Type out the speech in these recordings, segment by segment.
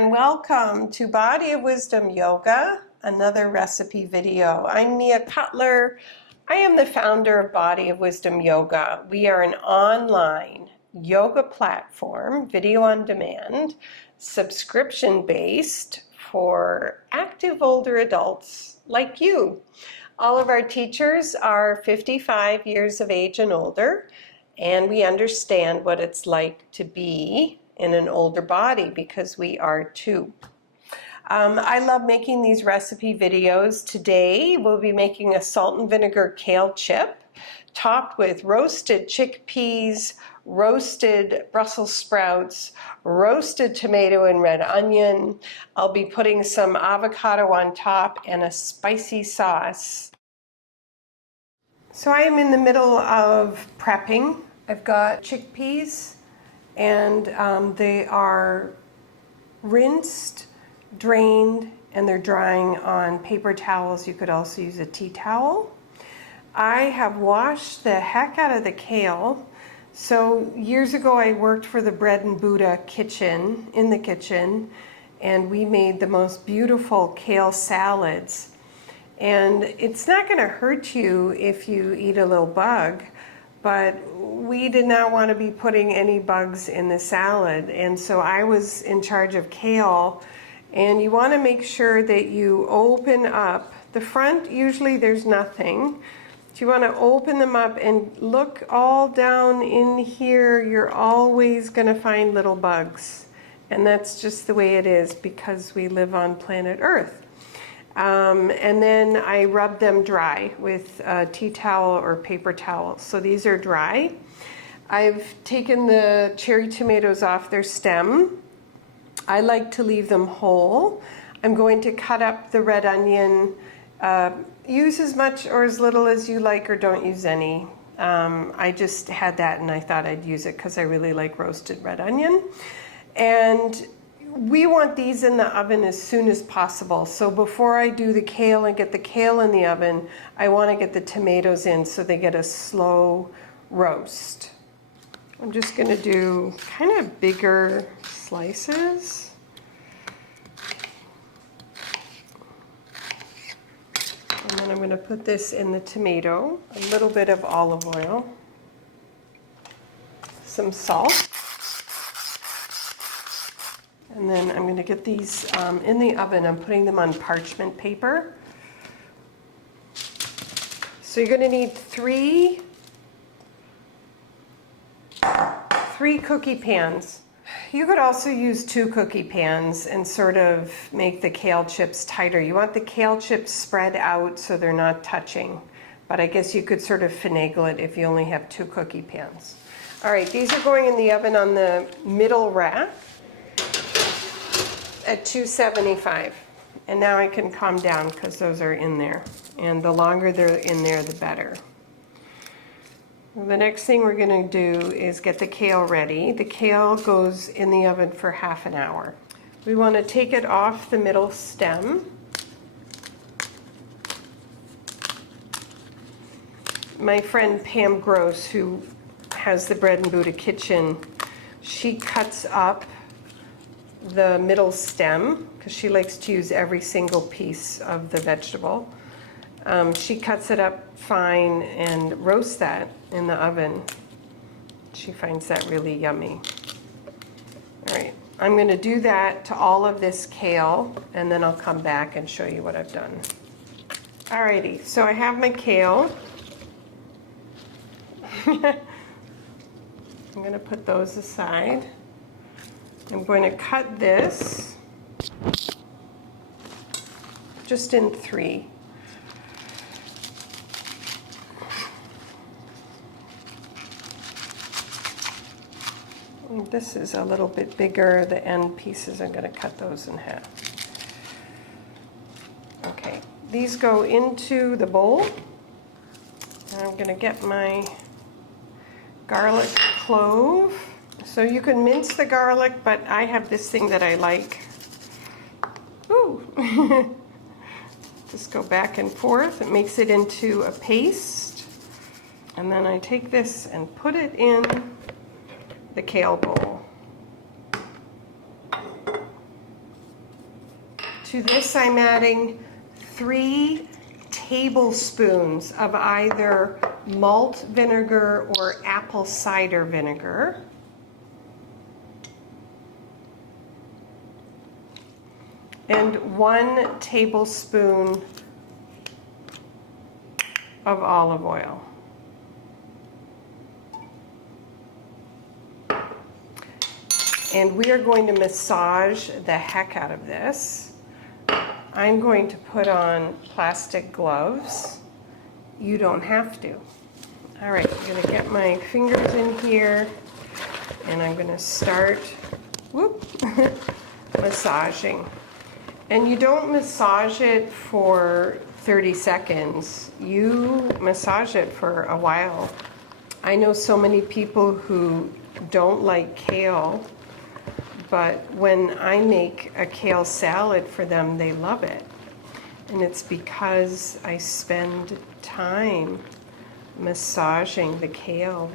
and welcome to Body of Wisdom Yoga, another recipe video. I'm Mia Cutler. I am the founder of Body of Wisdom Yoga. We are an online yoga platform, video on demand, subscription-based for active older adults like you. All of our teachers are 55 years of age and older, and we understand what it's like to be in an older body because we are too. I love making these recipe videos. Today we'll be making a salt and vinegar kale chip topped with roasted chickpeas, roasted Brussels sprouts, roasted tomato and red onion. I'll be putting some avocado on top and a spicy sauce. So I am in the middle of prepping. I've got chickpeas, and they are rinsed, drained, and they're drying on paper towels. You could also use a tea towel. I have washed the heck out of the kale. So years ago I worked for the Bread and Buddha kitchen, in the kitchen, and we made the most beautiful kale salads. And it's not going to hurt you if you eat a little bug, but we did not want to be putting any bugs in the salad. And so I was in charge of kale, and you want to make sure that you open up the front. Usually there's nothing. So you want to open them up and look all down in here. You're always going to find little bugs. And that's just the way it is because we live on planet Earth. And then I rub them dry with a tea towel or paper towel. So these are dry. I've taken the cherry tomatoes off their stem. I like to leave them whole. I'm going to cut up the red onion. Use as much or as little as you like, or don't use any. I just had that and I thought I'd use it because I really like roasted red onion. And we want these in the oven as soon as possible. So before I do the kale and get the kale in the oven, I want to get the tomatoes in so they get a slow roast. I'm just going to do kind of bigger slices. And then I'm going to put this in the tomato, a little bit of olive oil, some salt. And then I'm going to get these in the oven. I'm putting them on parchment paper. So you're going to need three cookie pans. You could also use 2 cookie pans and sort of make the kale chips tighter. You want the kale chips spread out so they're not touching. But I guess you could sort of finagle it if you only have 2 cookie pans. All right, these are going in the oven on the middle rack at 275. And now I can calm down because those are in there. And the longer they're in there, the better. The next thing we're going to do is get the kale ready. The kale goes in the oven for half an hour. We want to take it off the middle stem. My friend Pam Gross, who has the Bread and Buddha kitchen, she cuts up the middle stem because she likes to use every single piece of the vegetable. She cuts it up fine and roasts that in the oven. She finds that really yummy. All right, I'm going to do that to all of this kale, and then I'll come back and show you what I've done. All righty, so I have my kale. I'm going to put those aside. I'm going to cut this just in 3. And this is a little bit bigger. The end pieces, I'm going to cut those in half. Okay, these go into the bowl. And I'm going to get my garlic clove. So you can mince the garlic, but I have this thing that I like. Ooh. Just go back and forth. It makes it into a paste. And then I take this and put it in the kale bowl. To this I'm adding 3 tablespoons of either malt vinegar or apple cider vinegar. And 1 tablespoon of olive oil. And we are going to massage the heck out of this. I'm going to put on plastic gloves. You don't have to. All right, I'm gonna get my fingers in here and I'm gonna start, massaging. And you don't massage it for 30 seconds. You massage it for a while. I know so many people who don't like kale, but when I make a kale salad for them, they love it. And it's because I spend time massaging the kale.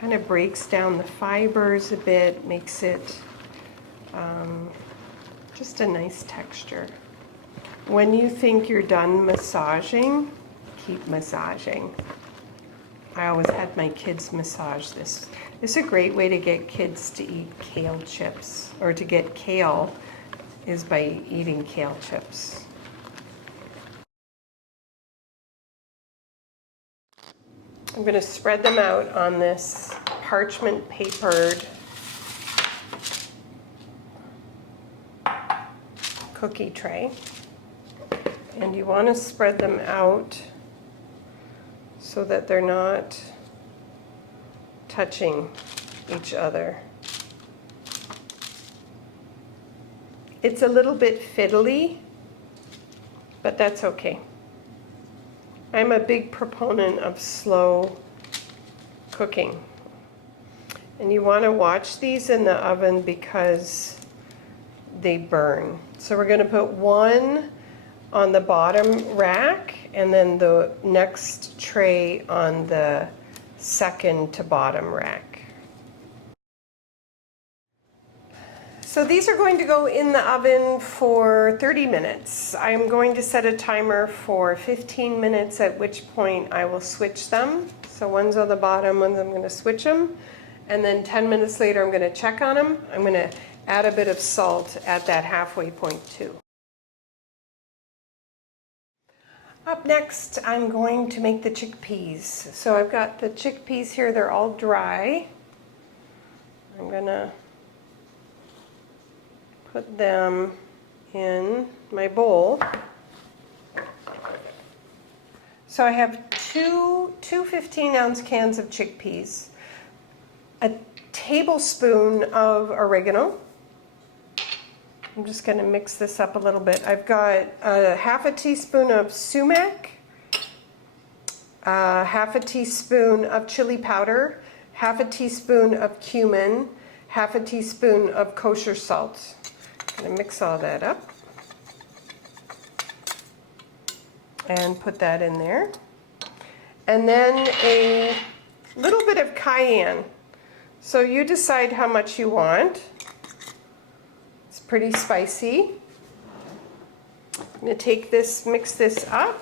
Kind of breaks down the fibers a bit, makes it just a nice texture. When you think you're done massaging, keep massaging. I always had my kids massage this. It's a great way to get kids to eat kale chips, or to get kale is by eating kale chips. I'm going to spread them out on this parchment papered cookie tray. And you want to spread them out so that they're not touching each other. It's a little bit fiddly, but that's okay. I'm a big proponent of slow cooking. And you want to watch these in the oven because they burn. So we're going to put 1 on the bottom rack and then the next tray on the second to bottom rack. So these are going to go in the oven for 30 minutes. I'm going to set a timer for 15 minutes, at which point I will switch them. So one's on the bottom, I'm going to switch them. And then 10 minutes later, I'm going to check on them. I'm going to add a bit of salt at that halfway point too. Up next, I'm going to make the chickpeas. So I've got the chickpeas here, they're all dry. I'm gonna put them in my bowl. So I have two 15-ounce cans of chickpeas, a tablespoon of oregano. I'm just going to mix this up a little bit. I've got half a teaspoon of sumac, half a teaspoon of chili powder, half a teaspoon of cumin, half a teaspoon of kosher salt. I'm going to mix all that up and put that in there. And then a little bit of cayenne. So you decide how much you want. Pretty spicy. I'm going to take this, mix this up.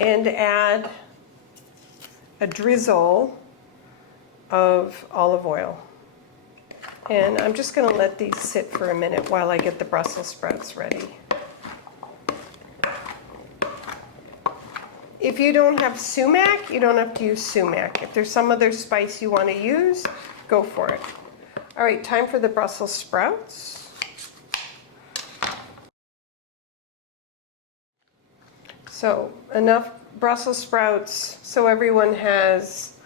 And add a drizzle of olive oil. And I'm just going to let these sit for a minute while I get the Brussels sprouts ready. If you don't have sumac, you don't have to use sumac. If there's some other spice you want to use, go for it. All right, time for the Brussels sprouts. So enough Brussels sprouts so everyone has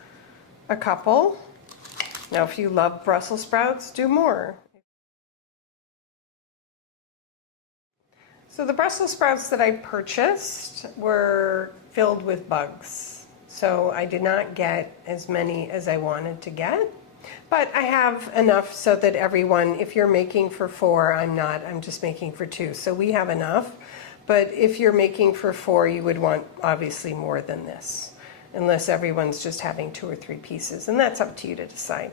a couple. Now, if you love Brussels sprouts, do more. So the Brussels sprouts that I purchased were filled with bugs. So I did not get as many as I wanted to get. But I have enough so that everyone, if you're making for 4, I'm just making for 2. So we have enough. But if you're making for 4, you would want obviously more than this. unless everyone's just having 2 or 3 pieces, and that's up to you to decide.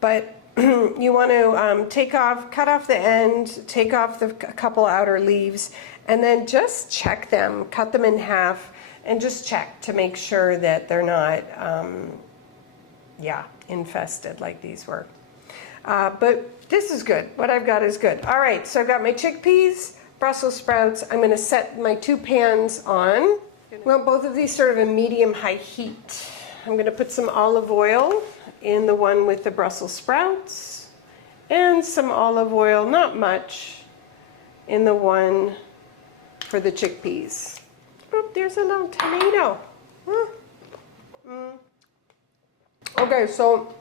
But you want to cut off the end, take off a couple outer leaves, and then just check them, cut them in half, and just check to make sure that they're not, infested like these were. But this is good. What I've got is good. All right, so I've got my chickpeas, Brussels sprouts. I'm going to set my 2 pans on. Well, both of these sort of a medium-high heat. I'm going to put some olive oil in the one with the Brussels sprouts, and some olive oil, not much, in the one for the chickpeas. Oh, there's a little tomato. Okay, so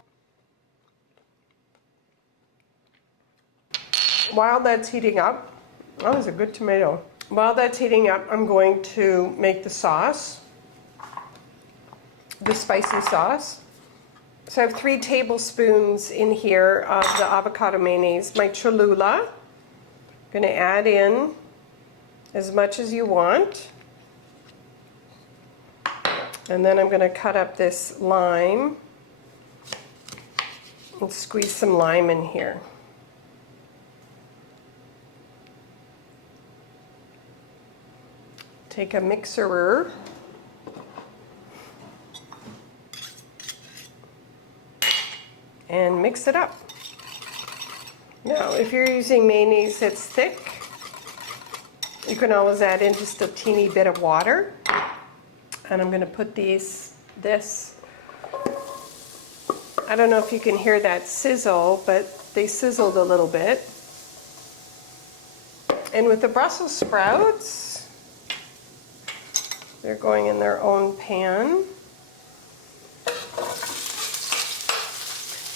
while that's heating up, that was a good tomato. While that's heating up, I'm going to make the sauce, the spicy sauce. So I have 3 tablespoons in here of the avocado mayonnaise, my Cholula. I'm going to add in as much as you want. And then I'm going to cut up this lime and squeeze some lime in here. Take a mixer and mix it up. Now, if you're using mayonnaise that's thick, you can always add in just a teeny bit of water. And I'm going to put this, I don't know if you can hear that sizzle, but they sizzled a little bit. And with the Brussels sprouts, they're going in their own pan. You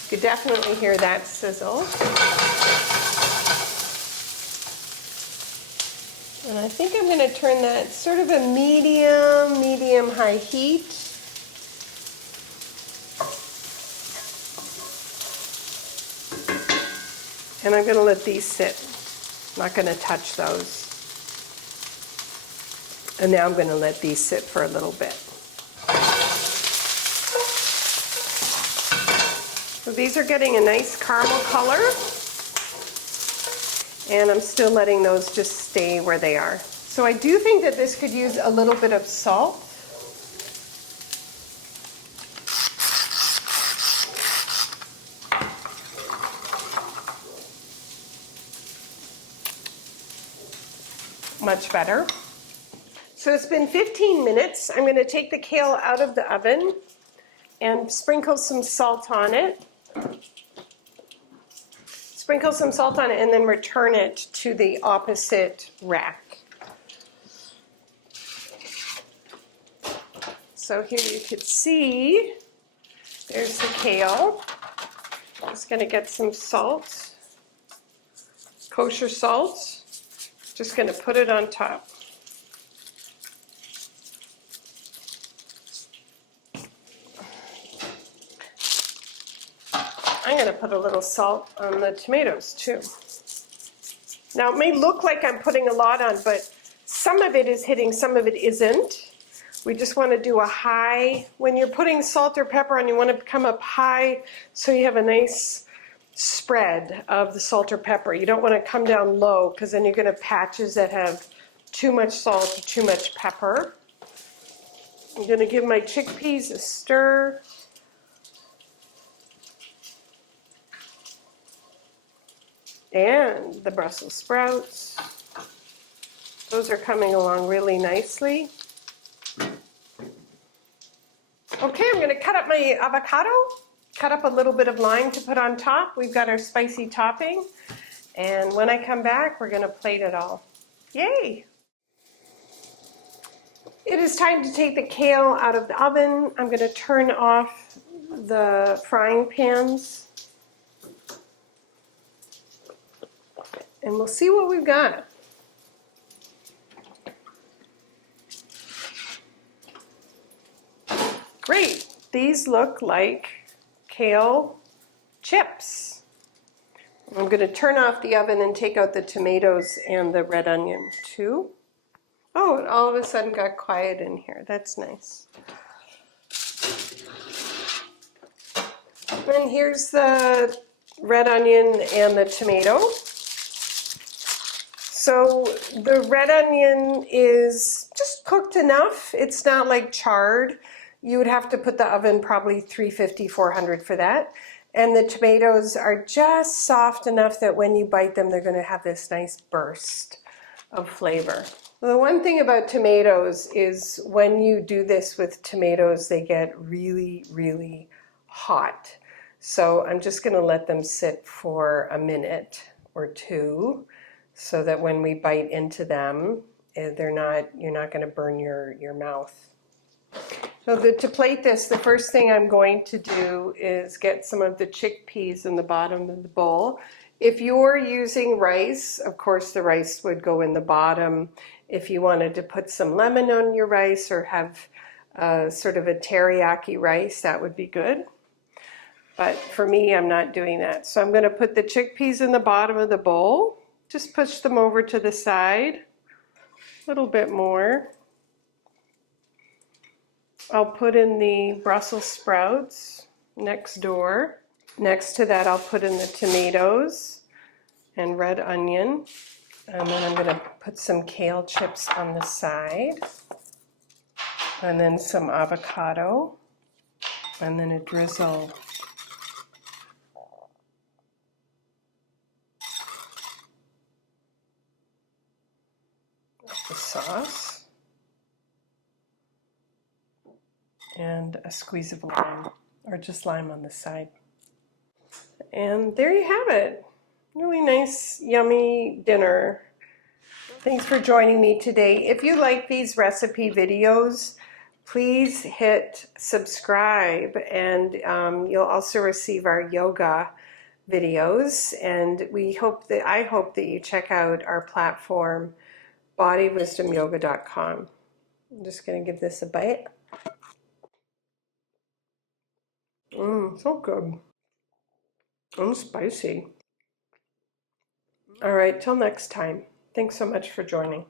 could definitely hear that sizzle. And I think I'm going to turn that sort of a medium-high heat. And I'm going to let these sit. I'm not going to touch those. And now I'm going to let these sit for a little bit. So these are getting a nice caramel color. And I'm still letting those just stay where they are. So I do think that this could use a little bit of salt. Much better. So it's been 15 minutes. I'm going to take the kale out of the oven and sprinkle some salt on it. Sprinkle some salt on it and then return it to the opposite rack. So here you could see, there's the kale. I'm just going to get some salt, kosher salt. Just going to put it on top. I'm going to put a little salt on the tomatoes too. Now it may look like I'm putting a lot on, but some of it is hitting, some of it isn't. We just want to do a high. When you're putting salt or pepper on, you want to come up high so you have a nice spread of the salt or pepper. You don't want to come down low because then you're going to have patches that have too much salt or too much pepper. I'm going to give my chickpeas a stir. And the Brussels sprouts. Those are coming along really nicely. Okay, I'm going to cut up my avocado, cut up a little bit of lime to put on top. We've got our spicy topping. And when I come back, we're going to plate it all. Yay! It is time to take the kale out of the oven. I'm going to turn off the frying pans. And we'll see what we've got. Great. These look like kale chips. I'm going to turn off the oven and take out the tomatoes and the red onion too. Oh, it all of a sudden got quiet in here. That's nice. And here's the red onion and the tomato. So the red onion is just cooked enough. It's not like charred. You would have to put the oven probably 350, 400 for that. And the tomatoes are just soft enough that when you bite them, they're going to have this nice burst of flavor. The one thing about tomatoes is when you do this with tomatoes, they get really, really hot. So I'm just going to let them sit for a minute or two so that when we bite into them, you're not going to burn your mouth. So to plate this, the first thing I'm going to do is get some of the chickpeas in the bottom of the bowl. If you're using rice, of course the rice would go in the bottom. If you wanted to put some lemon on your rice or have sort of a teriyaki rice, that would be good. But for me, I'm not doing that. So I'm going to put the chickpeas in the bottom of the bowl. Just push them over to the side, a little bit more. I'll put in the Brussels sprouts next door. Next to that, I'll put in the tomatoes and red onion. And then I'm going to put some kale chips on the side. And then some avocado. And then a drizzle of the sauce. And a squeeze of lime, or just lime on the side. And there you have it. Really nice, yummy dinner. Thanks for joining me today. If you like these recipe videos, please hit subscribe, and you'll also receive our yoga videos. And I hope that you check out our platform, bodywisdomyoga.com. I'm just going to give this a bite. So good. And spicy. All right, till next time. Thanks so much for joining.